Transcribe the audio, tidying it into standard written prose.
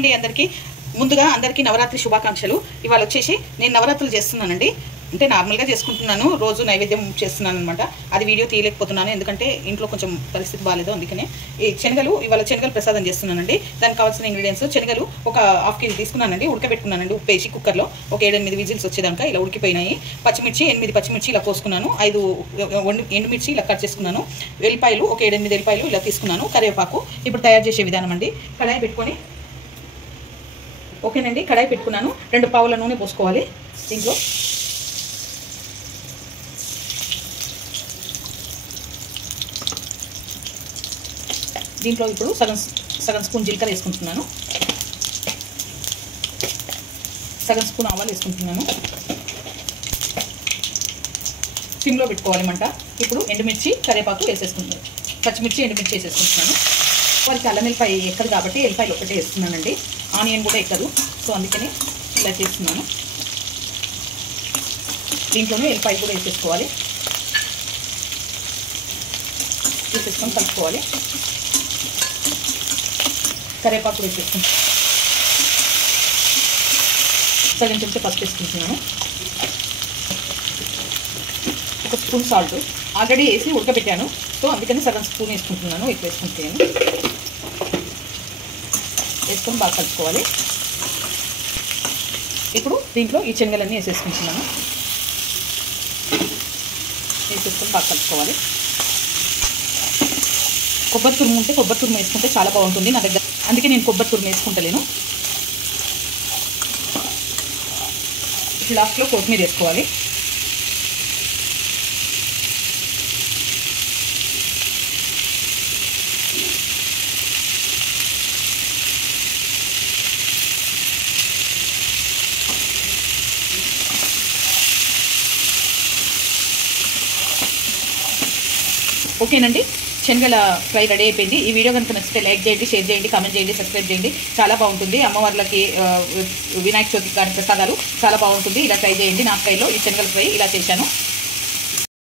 Hi అండి అందరికీ. ముందుగా అందరికీ నవరాత్రి శుభాకాంక్షలు. ఇవాళ వచ్చేసి నేను నవరాత్రులు చేస్తున్నానండి. అంటే నార్మల్గా చేసుకుంటున్నాను, రోజు నైవేద్యం చేస్తున్నాను అనమాట. అది వీడియో తీయలేకపోతున్నాను ఎందుకంటే ఇంట్లో కొంచెం పరిస్థితి బాగాలేదు. అందుకనే ఈ శనగలు ఇవాళ శనగలు ప్రసాదం చేస్తున్నానండి. దానికి కావాల్సిన ఇంగ్రీడియంట్స్ శనగలు ఒక ½ కేజీ తీసుకున్నానండి, ఉడకబెట్టుకున్నానండి. ఉప్పు వేసి కుక్కర్లో ఒక 7-8 విజిల్స్ వచ్చేదాకా ఇలా ఉడికిపోయినాయి. పచ్చిమిర్చి 8 పచ్చిమిర్చి ఇలా కోసుకున్నాను. 5 ఎండుమిర్చి ఇలా కట్ చేసుకున్నాను. వెల్లిపాయలు ఒక 7-8 వెల్లిపాయలు ఇలా తీసుకున్నాను. కరివేపాకు. ఇప్పుడు తయారు చేసే విధానం అండి. కడాయి పెట్టుకొని ఓకేనండి, కడాయి పెట్టుకున్నాను. 2 పావుల నూనె పోసుకోవాలి. దీంట్లో ఇప్పుడు సగం స్పూన్ జీలకర్ర వేసుకుంటున్నాను, సగం స్పూన్ ఆవాలు వేసుకుంటున్నాను. సిమ్లో పెట్టుకోవాలి మంట. ఇప్పుడు ఎండుమిర్చి కరివేపాకు వేసేసుకుంటున్నాను, పచ్చిమిర్చి ఎండుమిర్చి వేసేసుకుంటున్నాను. వారికి అల్లం వెల్లిపాయ ఎక్కదు కాబట్టి ఎల్లిపాయలు ఒకటే వేస్తున్నానండి. ఆనియన్ కూడా ఎక్కదు, సో అందుకని ఇలా చేస్తున్నాను. దీంట్లోనే ఎల్లిపాయలు కూడా వేసేసుకోవాలి. వేసేసుకొని కలుపుకోవాలి. కరివేపాకు వేసేసుకుంటాను. సగం చెంచా పసుపు వేసుకుంటున్నాను. ఒక స్పూన్ సాల్ట్ ఆల్రెడీ వేసి ఉడకబెట్టాను, సో అందుకని సగం స్పూన్ వేసుకుంటున్నాను. ఎక్కువ వేసుకుంటాను. వేసుకొని బాగా కలుపుకోవాలి. ఇప్పుడు దీంట్లో ఈ శనగలన్నీ వేసేసుకుంటున్నాను. వేసేసుకొని బాగా కలుపుకోవాలి. కొబ్బరి తురుము ఉంటే కొబ్బరి తురుము వేసుకుంటే చాలా బాగుంటుంది నా దగ్గర, అందుకే నేను కొబ్బరి తురుము వేసుకుంటలేను. ఇప్పుడు లాస్ట్లో కొత్తిమీర వేసుకోవాలి. ఓకేనండి, శనగల ఫ్రై రెడీ అయిపోయింది. ఈ వీడియో కనుక నచ్చితే లైక్ చేయండి, షేర్ చేయండి, కామెంట్ చేయండి, సబ్స్క్రైబ్ చేయండి. చాలా బాగుంటుంది. అమ్మవార్లకి వినాయక చవితి గారి ప్రసాదాలు చాలా బాగుంటుంది. ఇలా ట్రై చేయండి. నా ఫ్రైలో ఈ శనగల ఫ్రై ఇలా చేశాను.